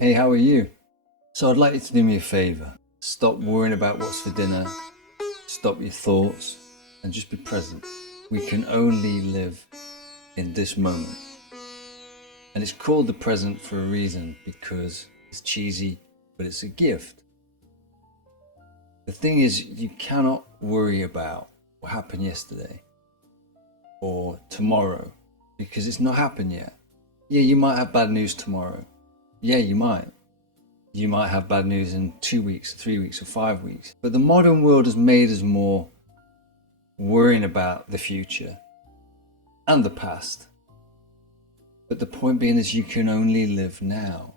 Hey, how are you? So I'd like you to do me a favour. Stop worrying about what's for dinner, stop your thoughts, and just be present. We can only live in this moment. And it's called the present for a reason because it's cheesy, but it's a gift. The thing is, you cannot worry about what happened yesterday or tomorrow because it's not happened yet. Yeah, you might have bad news tomorrow. Yeah, you might. You might have bad news in 2 weeks, 3 weeks, or 5 weeks. But the modern world has made us more worrying about the future and the past. But the point being is you can only live now,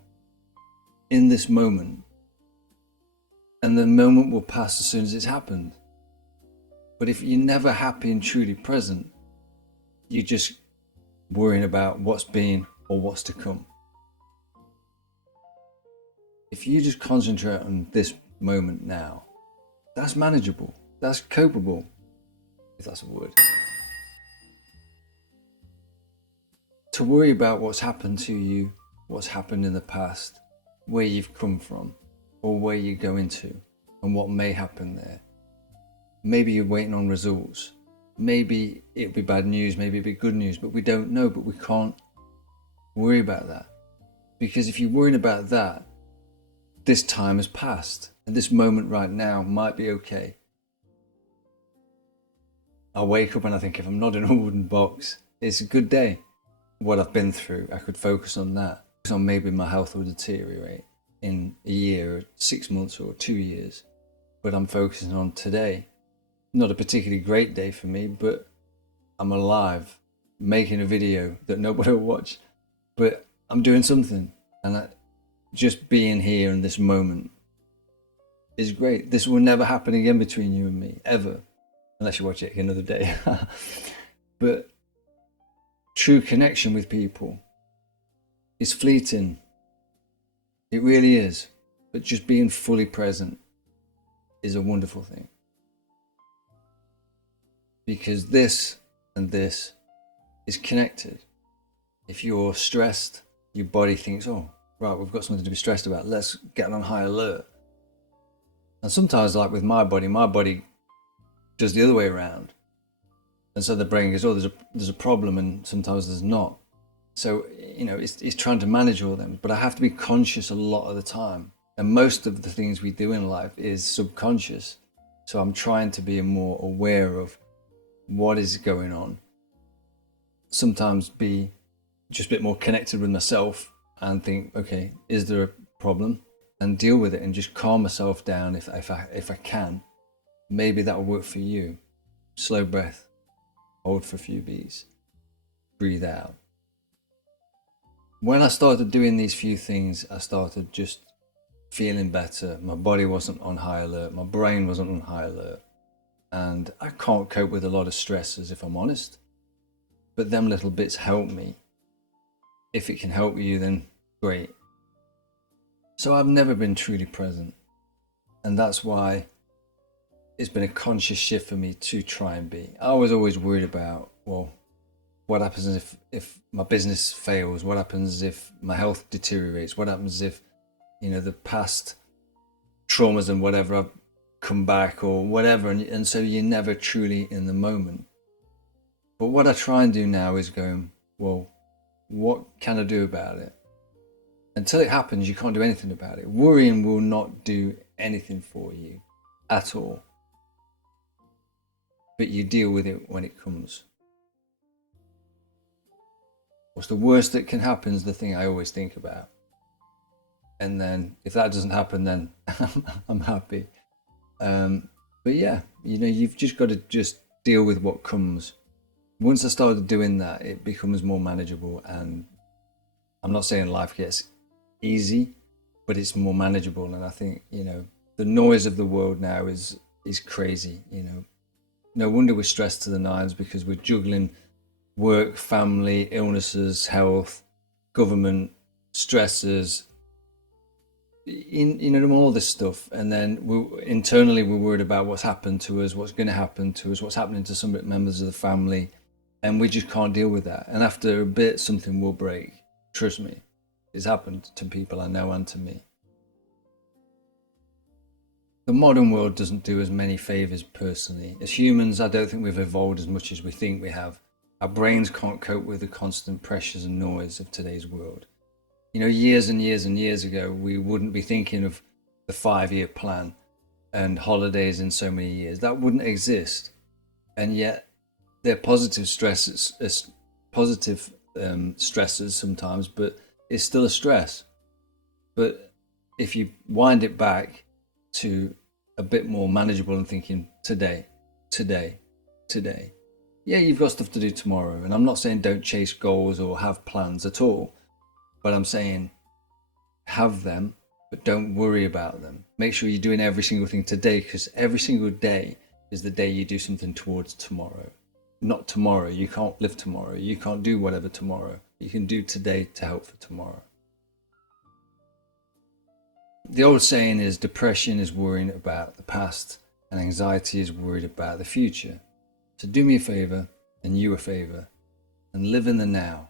in this moment. And the moment will pass as soon as it's happened. But if you're never happy and truly present, you're just worrying about what's been or what's to come. If you just concentrate on this moment now, that's manageable, that's copable, if that's a word. To worry about what's happened to you, what's happened in the past, where you've come from, or where you're going to, and what may happen there. Maybe you're waiting on results. Maybe it'll be bad news, maybe it'll be good news, but we don't know, but we can't worry about that. Because if you're worrying about that, this time has passed, and this moment right now might be okay. I wake up and I think if I'm not in a wooden box, it's a good day. What I've been through, I could focus on that. So maybe my health will deteriorate in a year, or 6 months, or 2 years. But I'm focusing on today. Not a particularly great day for me, but I'm alive, making a video that nobody will watch. But I'm doing something, and just being here in this moment is great. This will never happen again between you and me, ever, unless you watch it another day. But true connection with people is fleeting. It really is. But just being fully present is a wonderful thing. Because this and this is connected. If you're stressed, your body thinks, oh, right, we've got something to be stressed about. Let's get on high alert. And sometimes, like with my body does the other way around. And so the brain goes, oh, there's a problem, and sometimes there's not. So, it's trying to manage all of them. But I have to be conscious a lot of the time. And most of the things we do in life is subconscious. So I'm trying to be more aware of what is going on. Sometimes be just a bit more connected with myself and think, okay, is there a problem? And deal with it and just calm myself down if I can. Maybe that will work for you. Slow breath, hold for a few beats, breathe out. When I started doing these few things, I started just feeling better. My body wasn't on high alert, my brain wasn't on high alert. And I can't cope with a lot of stresses, if I'm honest. But them little bits help me. If it can help you, then great. So I've never been truly present. And that's why it's been a conscious shift for me to try and be. I was always worried about, well, what happens if my business fails? What happens if my health deteriorates? What happens if, the past traumas and whatever I've come back or whatever? And so you're never truly in the moment. But what I try and do now is going, well, what can I do about it? Until it happens, you can't do anything about it. Worrying will not do anything for you at all. But you deal with it when it comes. What's the worst that can happen is the thing I always think about. And then if that doesn't happen, then I'm happy. But yeah, you've just got to just deal with what comes. Once I started doing that, it becomes more manageable. And I'm not saying life gets easy, but it's more manageable. And I think, the noise of the world now is crazy. No wonder we're stressed to the nines because we're juggling work, family, illnesses, health, government, stresses, all this stuff. And then internally we're worried about what's happened to us, what's going to happen to us, what's happening to some members of the family. And we just can't deal with that. And after a bit, something will break. Trust me. It's happened to people I know and to me. The modern world doesn't do as many favors personally. As humans, I don't think we've evolved as much as we think we have. Our brains can't cope with the constant pressures and noise of today's world. You know, years and years and years ago, we wouldn't be thinking of the 5-year plan and holidays in so many years. That wouldn't exist. And yet they're positive stresses, stressors sometimes, but it's still a stress. But if you wind it back to a bit more manageable and thinking today, today, today. Yeah, you've got stuff to do tomorrow. And I'm not saying don't chase goals or have plans at all, but I'm saying have them, but don't worry about them. Make sure you're doing every single thing today, because every single day is the day you do something towards tomorrow. Not tomorrow. You can't live tomorrow. You can't do whatever tomorrow. You can do today to help for tomorrow. The old saying is depression is worrying about the past and anxiety is worried about the future. So do me a favor and you a favor and live in the now.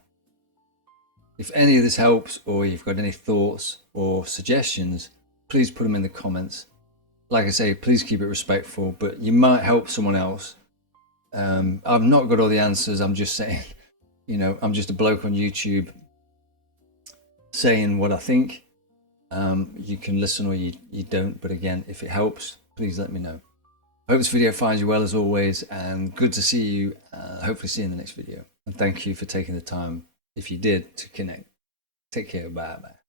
If any of this helps, or you've got any thoughts or suggestions, please put them in the comments. Like I say, please keep it respectful, but you might help someone else. I've not got all the answers. I'm just saying, you know, I'm just a bloke on YouTube saying what I think. You can listen or you don't, but again, if it helps, please let me know. I hope this video finds you well as always, and good to see you. Hopefully see you in the next video. And thank you for taking the time, if you did, to connect. Take care. Bye bye.